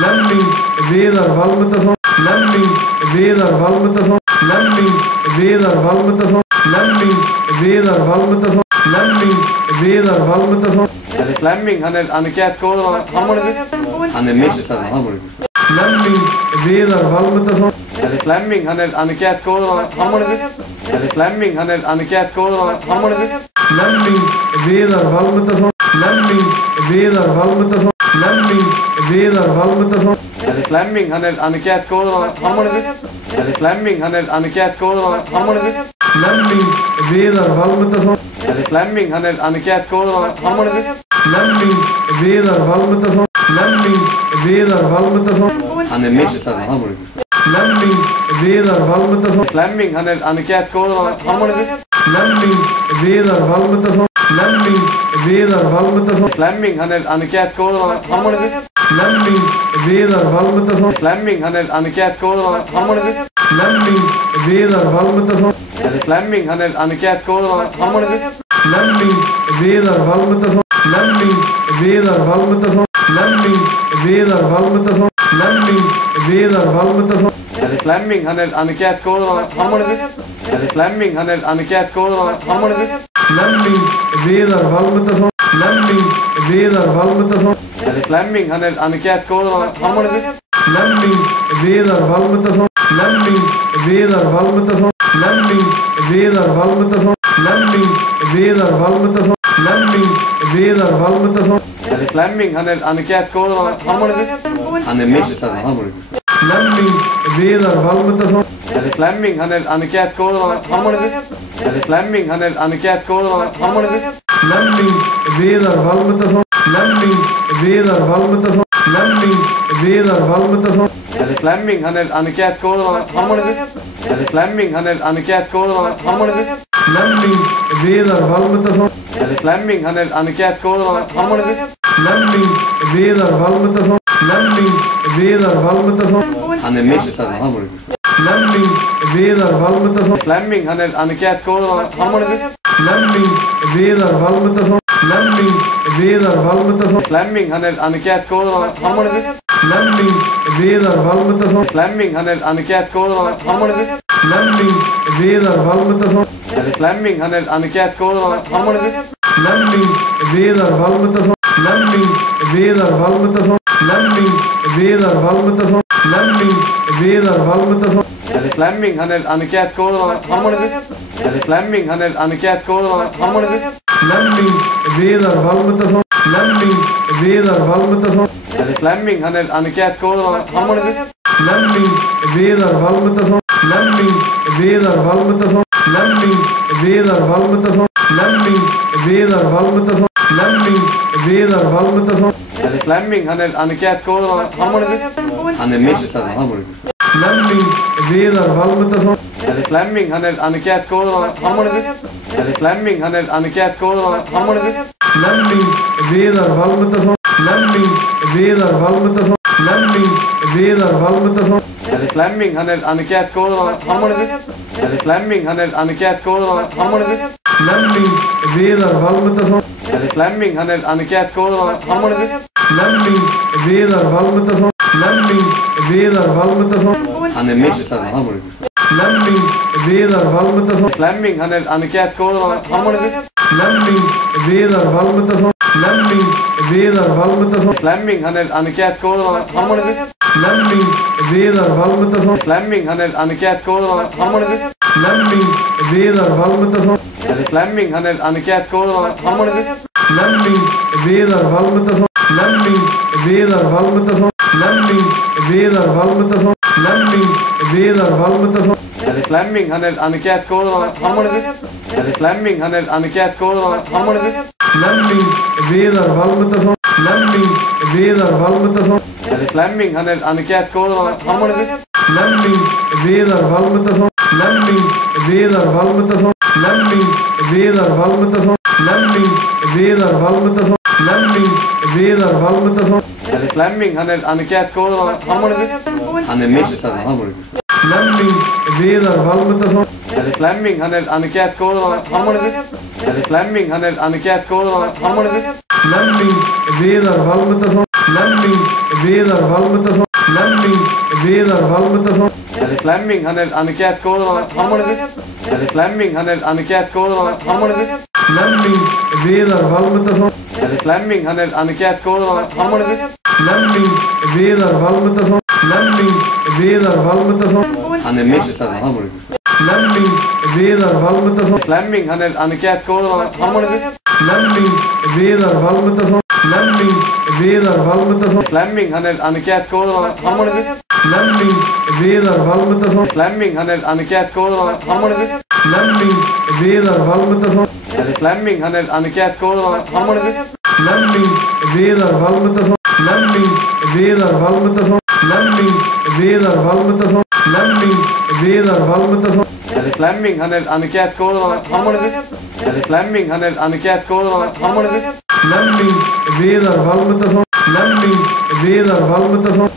Flemming Viðar Valmundarson, Flemming Viðar Valmundarson, Flemming Viðar Valmundarson, Flemming Viðar Valmundarson, Flemming Viðar Valmundarson. Þessi Flemming, hann er gett góður á harmoníku. Hann er mistað á harmoníku. Flemming Viðar Valmundarson. Þessi Flemming, hann er gett góður á harmoníku. Þessi Flemming, hann er gett góður á harmoníku. Flemming Viðar Valmundarson, Flemming Viðar Valmundarson, Flemming Viðar Valmundarson. Þessi Flemming, hann er gett góður á harmoníku. Þessi Flemming, hann er gett góður á harmoníku. Flemming Viðar Valmundarson. Þessi Flemming, hann er gett góður á harmoníku. Flemming Viðar Valmundarson, Flemming Viðar Valmundarson. Hann er mistað á harmoníku. Flemming Viðar Valmundarson. Flemming, hann er gett góður á harmoníku. Flemming Viðar Valmundarson, Flemming Viðar Valmundarson. Flemming, hann er gett góður á harmoníku. Flemming Viðar Valmundarson. Flemming, hann er gett góður á harmoníku. Flemming Viðar Valmundarson. Þessi Flemming, hann er gett góður á harmoníku. Flemming Viðar Valmundarson, Flemming Viðar Valmundarson, Flemming Viðar Valmundarson, Flemming Viðar Valmundarson. Þessi Flemming, hann er gett góður á harmoníku. Þessi Flemming, hann er gett góður á harmoníku. Flemming Viðar Valmundarson, Flemming Viðar Valmundarson. Þessi Flemming, hann er gett góður á harmoníku. Flemming Viðar Valmundarson, Flemming Viðar Valmundarson, Flemming Viðar Valmundarson, Flemming Viðar Valmundarson, Flemming Viðar Valmundarson. Þessi Flemming, hann er gett góður á harmoníku. Hann er mistað á harmoníku. Flemming Viðar Valmundarson. Þessi Flemming, hann er gett góður á harmoníku. Þessi Flemming, hann er gett góður á harmoníku. Flemming Viðar Valmundarson, Flemming Viðar Valmundarson, Flemming Viðar Valmundarson. Þessi Flemming, hann er gett góður á harmoníku. Þessi Flemming, hann er gett góður á harmoníku. Flemming Viðar Valmundarson. Þessi Flemming, hann er gett góður á harmoníku. Flemming Viðar Valmundarson, Flemming Viðar Valmundarson. Hann er mistað á harmoníku. Flemming Viðar Valmundarson. Flemming, hann er gett góður á harmoníku. Flemming Viðar Valmundarson, Flemming Viðar Valmundarson. Flemming, hann er gett góður á harmoníku. Flemming Viðar Valmundarson. Flemming, hann er gett góður á harmoníku. Flemming Viðar Valmundarson. Þessi Flemming, hann er gett góður á harmoníku. Flemming Viðar Valmundarson, Flemming Viðar Valmundarson, Flemming Viðar Valmundarson, Flemming Viðar Valmundarson. Þessi Flemming, hann er gett góður á harmoníku. Þessi Flemming, hann er gett góður á harmoníku. Flemming Viðar Valmundarson, Flemming Viðar Valmundarson. Þessi Flemming, hann er gett góður á harmoníku. Flemming Viðar Valmundarson, Flemming Viðar Valmundarson, Flemming Viðar Valmundarson, Flemming Viðar Valmundarson, Flemming Viðar Valmundarson. Þessi Flemming, hann er gett góður á harmoníku. Hann er mistað á harmoníku. Flemming Viðar Valmundarson. Þessi Flemming, hann er gett góður á harmoníku. Þessi Flemming, hann er gett góður á harmoníku. Flemming Viðar Valmundarson, Flemming Viðar Valmundarson, Flemming Viðar Valmundarson. Þessi Flemming, hann er gett góður á harmoníku. Þessi Flemming, hann er gett góður á harmoníku. Flemming Viðar Valmundarson. Þessi Flemming, hann er gett góður á harmoníku. Flemming Viðar Valmundarson, Flemming Viðar Valmundarson. Hann er mistað á harmoníku. Flemming Viðar Valmundarson. Flemming, hann er gett góður á harmoníku. Flemming Viðar Valmundarson, Flemming Viðar Valmundarson. Flemming, hann er gett góður á harmoníku. Flemming Viðar Valmundarson. Flemming, hann er gett góður á harmoníku. Flemming Viðar Valmundarson. Þessi Flemming, hann er gett góður á harmoníku. Flemming Viðar Valmundarson, Flemming Viðar Valmundarson, Flemming Viðar Valmundarson, Flemming Viðar Valmundarson. Þessi Flemming, hann er gett góður á harmoníku. Þessi Flemming, hann er gett góður á harmoníku. Flemming Viðar Valmundarson, Flemming Viðar Valmundarson. Þessi Flemming, hann er gett góður á harmoníku. Flemming Viðar Valmundarson, Flemming Viðar Valmundarson, Flemming Viðar Valmundarson, Flemming Viðar Valmundarson, Flemming Viðar Valmundarson. Þessi Flemming, hann er gett góður á harmoníku. Hann er mistað á harmoníku. Flemming Viðar Valmundarson. Þessi Flemming, hann er gett góður á harmoníku. Þessi Flemming, hann er gett góður á harmoníku. Flemming Viðar Valmundarson, Flemming Viðar Valmundarson, Flemming Viðar Valmundarson, Flemming, hann gett góður á harmoníku. Flemming, hann gett góður á harmoníku. Flemming Viðar Valmundarson, Flemming, hann gett góður á harmoníku. Flemming Viðar Valmundarson, Flemming Viðar Valmundarson, Hann mistað á harmoníku. Flemming Viðar Valmundarson, Flemming, hann gett góður á harmoníku. Flemming Viðar Valmundarson, Flemming Viðar Valmundarson, Flemming, hann gett góður á harmoníku. Flemming Viðar Valmundarson, Flemming, hann gett góður á harmoníku. Flemming Viðar Valmundarson, Flemming, hann gett góður á harmoníku. Flemming Viðar Valmundarson, Flemming Viðar Valmundarson, Flemming Viðar Valmundarson, Flemming Viðar Valmundarson, Flemming, hann gett góður á harmoníku. Flemming, hann gett góður á harmoníku. Flemming Viðar Valmundarson, Flemming Viðar Valmundarson,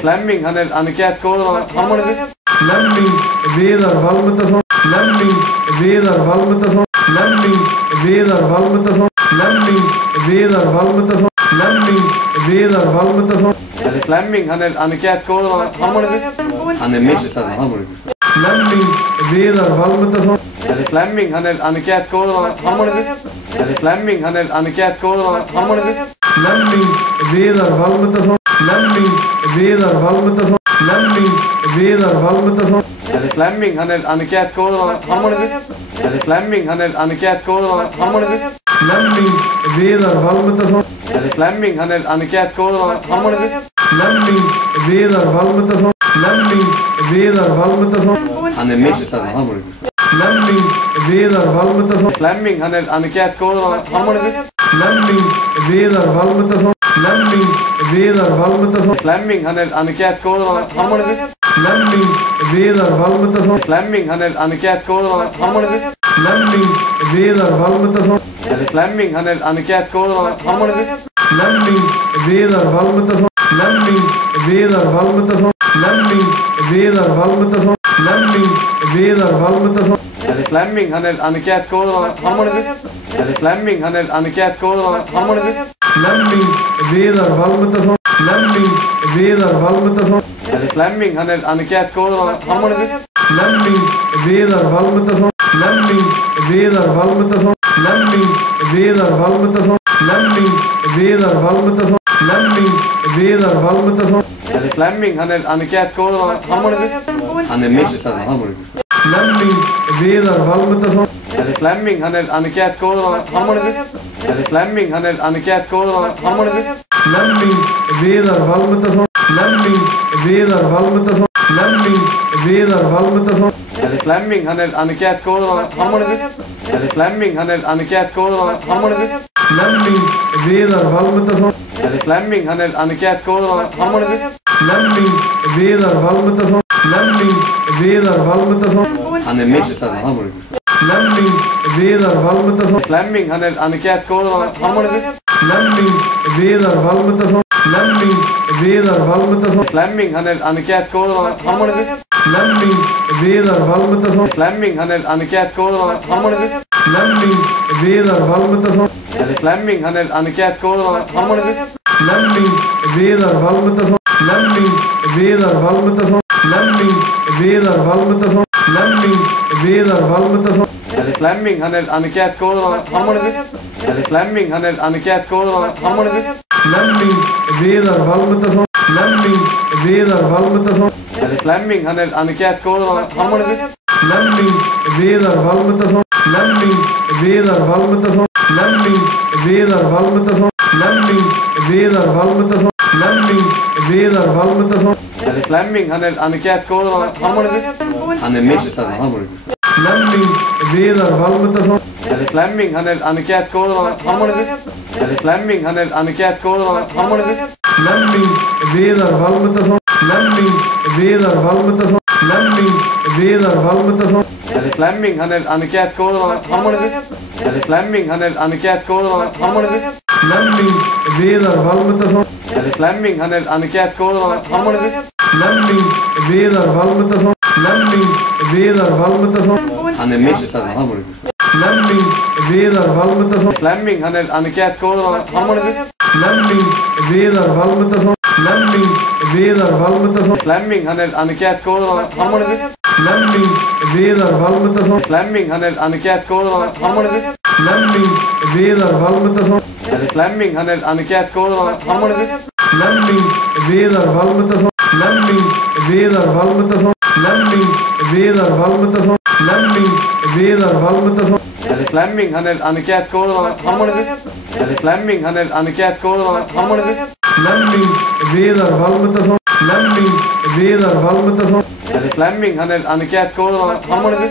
Flemming, hann gett góður á harmoníku. Flemming Viðar Valmundarson, Flemming Viðar Valmundarson, Flemming Viðar Valmundarson, Flemming Viðar Valmundarson, Flemming Viðar Valmundarson, Flemming, hann gett góður á harmoníku. Hann mistað á harmoníku. Flemming Viðar Valmundarson, Flemming, hann gett góður á harmoníku. Flemming, hann gett góður á harmoníku. Flemming Viðar Valmundarson, Flemming Viðar Valmundarson, Flemming Viðar Valmundarson, Flemming, hann gett góður á harmoníku. Flemming, hann gett góður á harmoníku. Flemming Viðar Valmundarson, Flemming, hann gett góður á harmoníku. Flemming Viðar Valmundarson, Flemming Viðar Valmundarson, Hann mistað á harmoníku. Flemming Viðar Valmundarson, Flemming, hann gett góður á harmoníku. Flemming Viðar Valmundarson, Flemming Viðar Valmundarson, Flemming, hann gett góður á harmoníku. Flemming Viðar Valmundarson, Flemming, hann gett góður á harmoníku. Flemming Viðar Valmundarson, Flemming, hann gett góður á harmoníku. Flemming Viðar Valmundarson, Flemming Viðar Valmundarson, Flemming Viðar Valmundarson, Flemming Viðar Valmundarson, Flemming, hann gett góður á harmoníku. Flemming, hann gett góður á harmoníku. Flemming Viðar Valmundarson, Flemming Viðar Valmundarson, Flemming, hann gett góður á harmoníku. Flemming Viðar Valmundarson, Flemming Viðar Valmundarson, Flemming Viðar Valmundarson, Flemming Viðar Valmundarson, Flemming Viðar Valmundarson, Flemming, hann gett góður á harmoníku. Hann mistað á harmoníku. Flemming Viðar Valmundarson, Flemming, hann gett góður á harmoníku. Flemming, hann gett góður á harmoníku. Flemming Viðar Valmundarson, Flemming Viðar Valmundarson, Flemming Viðar Valmundarson, Flemming, hann gett góður á harmoníku. Flemming, hann gett góður á harmoníku. Flemming Viðar Valmundarson, Flemming, hann gett góður á harmoníku. Flemming Viðar Valmundarson, Flemming Viðar Valmundarson, Hann mistað á harmoníku. Flemming Viðar Valmundarson, Flemming, hann gett góður á harmoníku. Flemming Viðar Valmundarson, Flemming Viðar Valmundarson, Flemming, hann gett góður á harmoníku. Flemming Viðar Valmundarson, Flemming, hann gett góður á harmoníku. Flemming Viðar Valmundarson, Flemming, hann gett góður á harmoníku. Flemming Viðar Valmundarson, Flemming Viðar Valmundarson, Flemming Viðar Valmundarson, Flemming Viðar Valmundarson, Flemming, hann gett góður á harmoníku. Flemming, hann gett góður á harmoníku. Flemming Viðar Valmundarson, Flemming Viðar Valmundarson, Flemming, hann gett góður á harmoníku. Flemming Viðar Valmundarson, Flemming Viðar Valmundarson, Flemming Viðar Valmundarson, Flemming Viðar Valmundarson, Flemming Viðar Valmundarson, Flemming, hann gett góður á harmoníku. Hann mistað á harmoníku. Flemming Viðar Valmundarson, Flemming, hann gett góður á harmoníku. Flemming, hann gett góður á harmoníku. Flemming Viðar Valmundarson, Flemming Viðar Valmundarson, Flemming Viðar Valmundarson, Flemming, hann gett góður á harmoníku. Flemming, hann gett góður á harmoníku. Flemming Viðar Valmundarson, Flemming, hann gett góður á harmoníku. Flemming Viðar Valmundarson, Flemming Viðar Valmundarson, Hann mistað á harmoníku. Flemming Viðar Valmundarson, Flemming, hann gett góður á harmoníku. Flemming Viðar Valmundarson. Flemming Viðar Valmundarson. Flemming, hann gett góður á harmoníku. Flemming Viðar Valmundarson. Flemming, hann gett góður á harmoníku. Flemming Viðar Valmundarson. Flemming, hann gett góður á harmoníku. Flemming Viðar Valmundarson. Flemming Viðar Valmundarson. Flemming Viðar Valmundarson. Flemming Viðar Valmundarson. Flemming, hann gett góður á harmoníku. Flemming, hann gett góður á harmoníku. Flemming Viðar Valmundarson. Flemming Viðar Valmundarson. Flemming, hann gett góður á harmoníku.